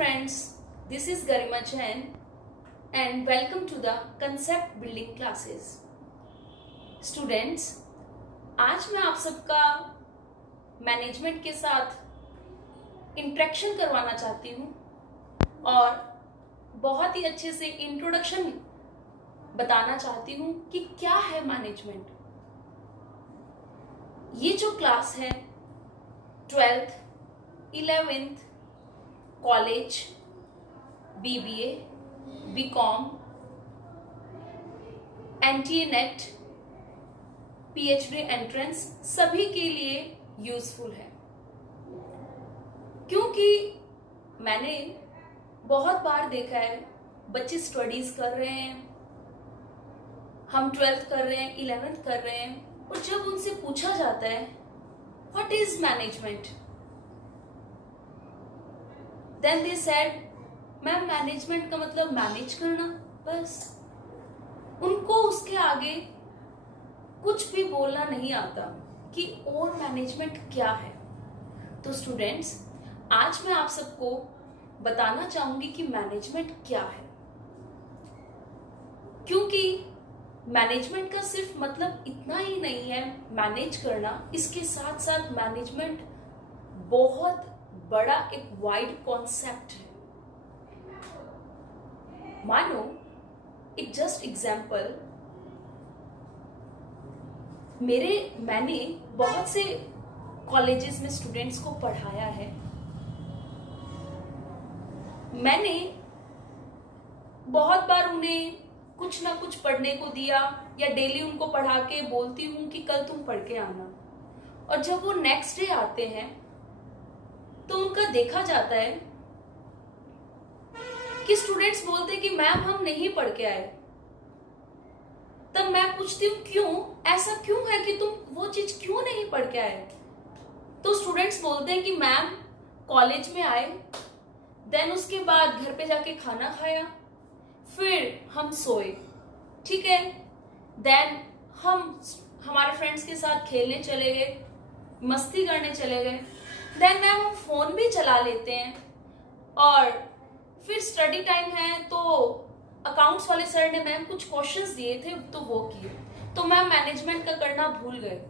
friends, this is Garima Jain and welcome to the concept building classes. Students, आज मैं आप सबका management के साथ इंटरेक्शन करवाना चाहती हूँ और बहुत ही अच्छे से इंट्रोडक्शन बताना चाहती हूँ कि क्या है मैनेजमेंट। ये जो क्लास है 12th, 11th, college, BBA, BCom, NTA net, PhD entrance सभी के लिए यूजफुल है, क्योंकि मैंने बहुत बार देखा है बच्चे स्टडीज कर रहे हैं, हम 12th कर रहे हैं, 11th कर रहे हैं, और जब उनसे पूछा जाता है what is management, then they said ma'am management का मतलब मैनेज करना, बस। उनको उसके आगे कुछ भी बोलना नहीं आता कि और मैनेजमेंट क्या है। तो स्टूडेंट्स, आज मैं आप सबको बताना चाहूंगी कि मैनेजमेंट क्या है, क्योंकि मैनेजमेंट का सिर्फ मतलब इतना ही नहीं है मैनेज करना, इसके साथ साथ मैनेजमेंट बहुत बड़ा एक वाइड कॉन्सेप्ट है। मानो एक जस्ट एग्जाम्पल, मैंने बहुत से कॉलेजेस में स्टूडेंट्स को पढ़ाया है। मैंने बहुत बार उन्हें कुछ ना कुछ पढ़ने को दिया या डेली उनको पढ़ा के बोलती हूँ कि कल तुम पढ़ के आना, और जब वो नेक्स्ट डे आते हैं तो उनका देखा जाता है कि स्टूडेंट्स बोलते हैं कि मैम हम नहीं पढ़ के आए। तब मैं पूछती हूँ क्यों, ऐसा क्यों है कि तुम वो चीज क्यों नहीं पढ़ के आए। तो स्टूडेंट्स बोलते हैं कि मैम कॉलेज में आए, देन उसके बाद घर पे जाके खाना खाया, फिर हम सोए, ठीक है, देन हम हमारे फ्रेंड्स के साथ खेलने चले गए, मस्ती करने चले गए, देन मैम हम फोन भी चला लेते हैं, और फिर स्टडी टाइम है तो अकाउंट्स वाले सर ने मैम कुछ क्वेश्चंस दिए थे तो वो किए, तो मैम मैनेजमेंट का करना भूल गए।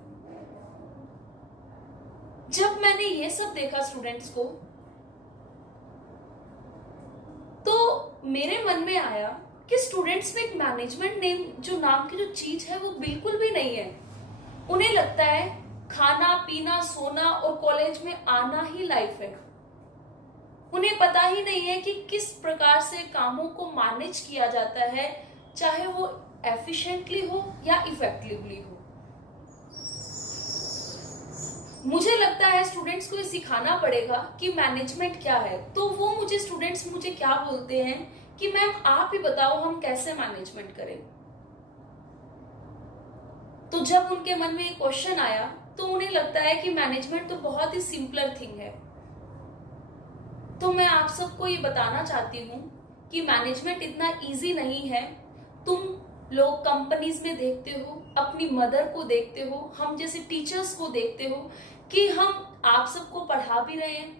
जब मैंने ये सब देखा स्टूडेंट्स को, तो मेरे मन में आया कि स्टूडेंट्स में एक मैनेजमेंट नाम की जो चीज है वो बिल्कुल भी नहीं है। उन्हें लगता है खाना पीना सोना और कॉलेज में आना ही लाइफ है। उन्हें पता ही नहीं है कि किस प्रकार से कामों को मैनेज किया जाता है, चाहे वो एफिशिएंटली हो या इफेक्टिवली हो। मुझे लगता है स्टूडेंट्स को ये सिखाना पड़ेगा कि मैनेजमेंट क्या है। तो वो स्टूडेंट्स मुझे क्या बोलते हैं कि मैम आप ही बताओ हम कैसे मैनेजमेंट करें। तो जब उनके मन में ये क्वेश्चन आया तो उन्हें लगता है कि मैनेजमेंट तो बहुत ही सिंपलर थिंग है। तो मैं आप सबको ये बताना चाहती हूँ कि मैनेजमेंट इतना इजी नहीं है। तुम लोग कंपनीज में देखते हो, अपनी मदर को देखते हो, हम जैसे टीचर्स को देखते हो कि हम आप सबको पढ़ा भी रहे हैं,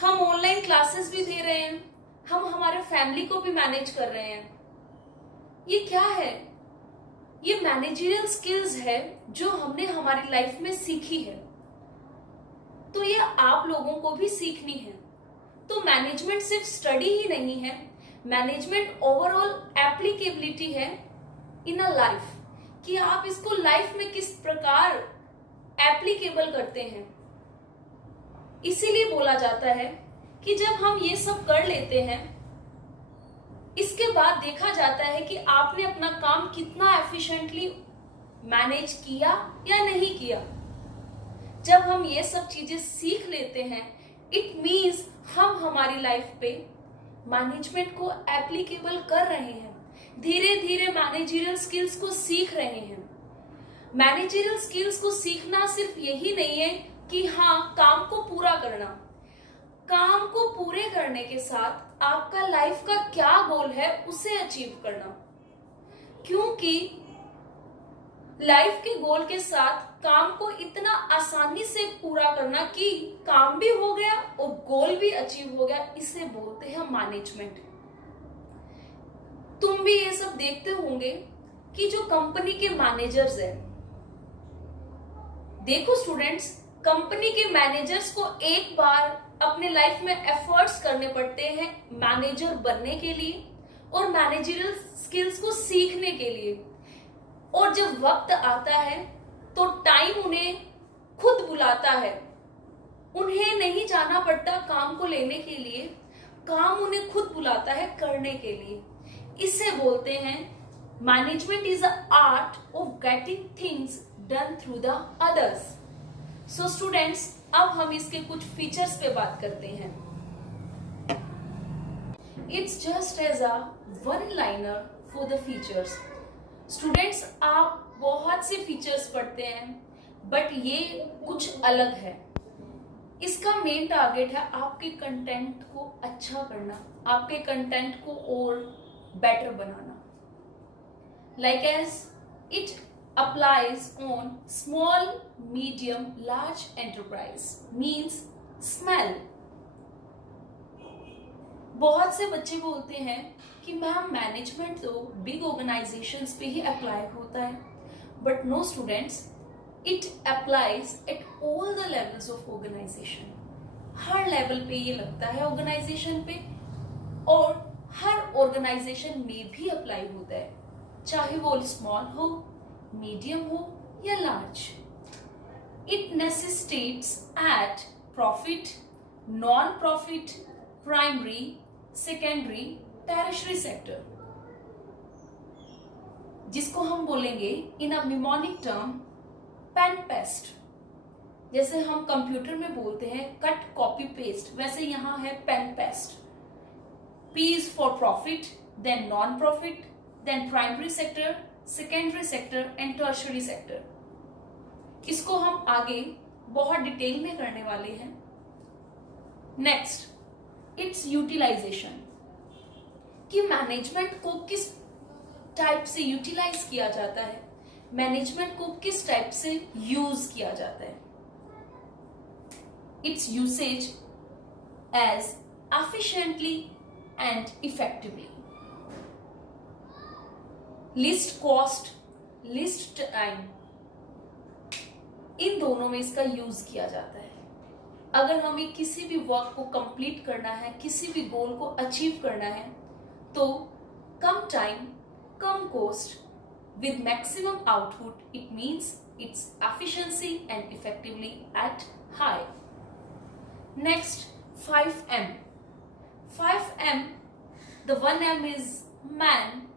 हम ऑनलाइन क्लासेस भी दे रहे हैं, हम हमारे फैमिली को भी मैनेज कर रहे हैं। ये क्या है? ये मैनेजरियल स्किल्स है जो हमने हमारी लाइफ में सीखी है, तो ये आप लोगों को भी सीखनी है। तो मैनेजमेंट सिर्फ स्टडी ही नहीं है, मैनेजमेंट ओवरऑल एप्लीकेबिलिटी है इन अ लाइफ, कि आप इसको लाइफ में किस प्रकार एप्लीकेबल करते हैं। इसीलिए बोला जाता है कि जब हम ये सब कर लेते हैं, इसके बाद देखा जाता है कि आपने अपना काम कितना एफिशिएंटली मैनेज किया या नहीं किया। जब हम ये सब चीजें सीख लेते हैं, इट मीन्स हम हमारी लाइफ पे मैनेजमेंट को एप्लीकेबल कर रहे हैं, धीरे धीरे मैनेजरियल स्किल्स को सीख रहे हैं। मैनेजरियल स्किल्स को सीखना सिर्फ यही नहीं है कि हाँ काम को पूरा करना, काम को पूरे करने के साथ आपका लाइफ का क्या गोल है उसे अचीव करना, क्योंकि लाइफ के गोल के साथ काम को इतना आसानी से पूरा करना कि काम भी हो गया और गोल भी अचीव हो गया, इसे बोलते हैं मैनेजमेंट। तुम भी ये सब देखते होंगे कि जो कंपनी के मैनेजर्स हैं, देखो स्टूडेंट्स, कंपनी के मैनेजर्स को एक बार अपने लाइफ में एफर्ट्स करने पड़ते हैं मैनेजर बनने के लिए और मैनेजरियल स्किल्स को सीखने के लिए। और जब वक्त आता है तो टाइम उन्हें खुद बुलाता है, उन्हें नहीं जाना पड़ता काम को लेने के लिए, काम उन्हें खुद बुलाता है करने के लिए। इसे बोलते हैं management is the art of getting things done through the others. So students, अब हम इसके कुछ फीचर्स पे बात करते हैं। It's just as a one liner for the features. Students, आप बहुत से फीचर्स पढ़ते हैं, बट ये कुछ अलग है। इसका मेन टारगेट है आपके कंटेंट को अच्छा करना, आपके कंटेंट को और बेटर बनाना। Like as it applies on small, medium, large enterprise, means smell। बहुत से बच्चे बोलते हैं कि मैम मैनेजमेंट तो बिग ऑर्गेनाइजेशंस पे ही अप्लाई होता है, but no students, it applies at all the levels of organisation. हर लेवल पे ये लगता है ऑर्गेनाइजेशन पे, और हर ऑर्गेनाइजेशन में भी अप्लाई होता है, चाहे वो स्मॉल हो, मीडियम हो या large. It necessitates at profit, non profit, primary, secondary, tertiary sector, जिसको हम बोलेंगे in a mnemonic term pen paste. जैसे हम कंप्यूटर में बोलते हैं कट कॉपी पेस्ट, वैसे यहां है pen paste. P is for profit, then non-profit, then primary sector, secondary sector and tertiary sector। इसको हम आगे बहुत डिटेल में करने वाले हैं। नेक्स्ट, इट्स यूटिलाइजेशन, कि मैनेजमेंट को किस टाइप से यूटिलाइज किया जाता है, मैनेजमेंट को किस टाइप से यूज किया जाता है। Its usage as efficiently and effectively. Least cost, least time, इन दोनों में इसका यूज किया जाता है। अगर हमें किसी भी वर्क को कंप्लीट करना है, किसी भी गोल को अचीव करना है, तो कम टाइम, कम cost with maximum output, it means its efficiency and effectively at high. Next, 5M. 5M, the 1M is man,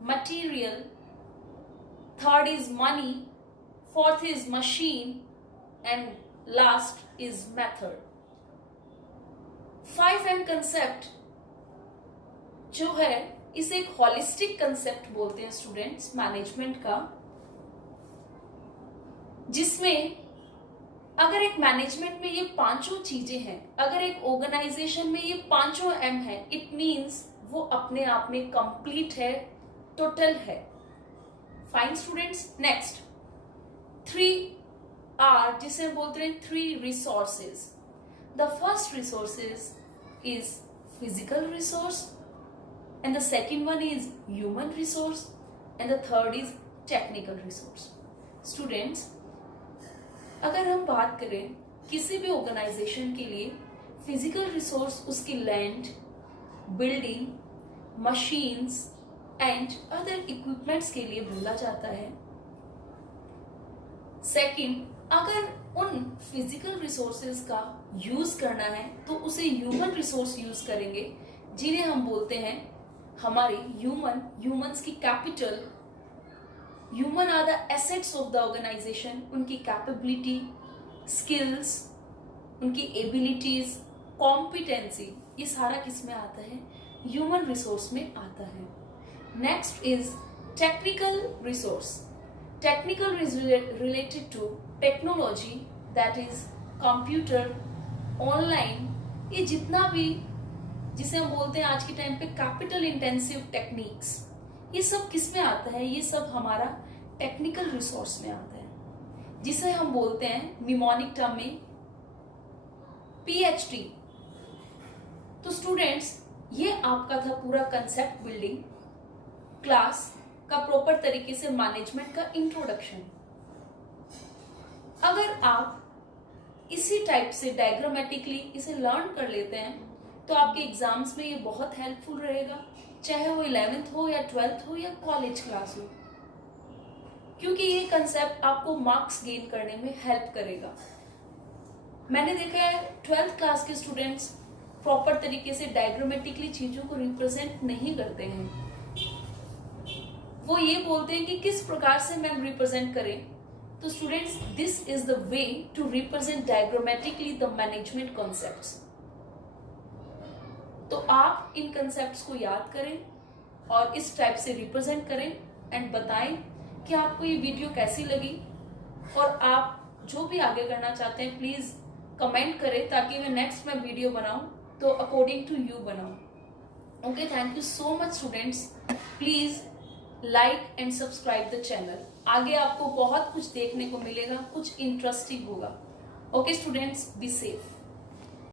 material, third is money, fourth is machine, and last is method. 5M concept जो है, इसे एक holistic concept बोलते हैं students management का, जिसमें अगर एक मैनेजमेंट में ये पांचों चीजें हैं, अगर एक ऑर्गेनाइजेशन में ये पांचों एम है, इट मींस वो अपने आप में कंप्लीट है, टोटल है। फाइन स्टूडेंट्स, नेक्स्ट 3R, जिसे हम बोलते हैं 3 resources. The first resources is physical resource, and the second one is human resource, and the third is technical resource. Students, अगर हम बात करें किसी भी ऑर्गेनाइजेशन के लिए, फिजिकल रिसोर्स उसकी land, building, machines and other equipments के लिए बोला जाता है। सेकंड, अगर उन फिजिकल रिसोर्सेज का यूज करना है तो उसे ह्यूमन रिसोर्स यूज करेंगे, जिन्हें हम बोलते हैं हमारे ह्यूमंस की capital. Human are the assets of the organisation. उनकी कैपेबिलिटी, स्किल्स, उनकी एबिलिटीज, कॉम्पिटेंसी, ये सारा किस में आता है? ह्यूमन रिसोर्स में आता है। Next is technical resource. Technical is related to technology, that is computer, online, ये जितना भी जिसे हम बोलते हैं आज के टाइम पे कैपिटल इंटेंसिव टेक्निक्स, ये सब किस में आता है? ये सब हमारा टेक्निकल रिसोर्स में आता है, जिसे हम बोलते हैं निमोनिक टर्म में PHT। तो स्टूडेंट्स, ये आपका था पूरा कंसेप्ट बिल्डिंग क्लास का प्रॉपर तरीके से मैनेजमेंट का इंट्रोडक्शन। अगर आप इसी टाइप से डायग्रामेटिकली इसे लर्न कर लेते हैं तो आपके एग्जाम्स में ये बहुत हेल्पफुल रहेगा, चाहे वो 11th हो या 12th हो या कॉलेज क्लास हो, क्योंकि ये कंसेप्ट आपको मार्क्स गेन करने में हेल्प करेगा। मैंने देखा है 12th क्लास के स्टूडेंट्स प्रॉपर तरीके से डायग्रामेटिकली चीजों को रिप्रेजेंट नहीं करते हैं। वो ये बोलते हैं कि किस प्रकार से मैम रिप्रेजेंट करें। तो students, this is the way to represent diagrammatically the management concepts. तो आप इन कंसेप्ट्स को याद करें और इस टाइप से रिप्रेजेंट करें एंड बताएं कि आपको ये वीडियो कैसी लगी, और आप जो भी आगे करना चाहते हैं प्लीज कमेंट करें ताकि मैं नेक्स्ट में वीडियो बनाऊं तो अकॉर्डिंग टू यू बनाऊं। Okay, thank you so much students. Please like and subscribe the channel. आगे आपको बहुत कुछ देखने को मिलेगा, कुछ इंटरेस्टिंग होगा। Okay students, be safe.